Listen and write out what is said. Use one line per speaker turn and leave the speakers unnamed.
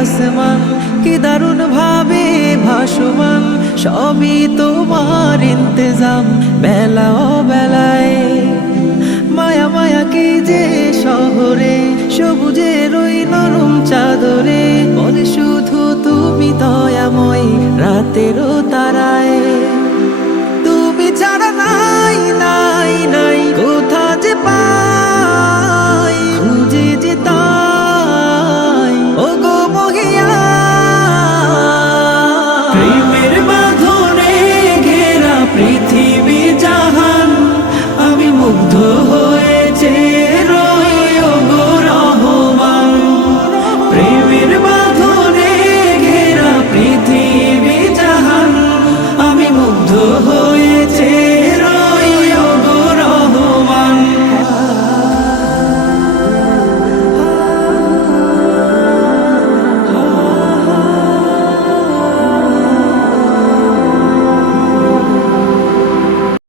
আসমান কি দারুণ ভাবে ভাসমান সবই তোমার ইন্তজাম মেলা চাঁদেরও তারা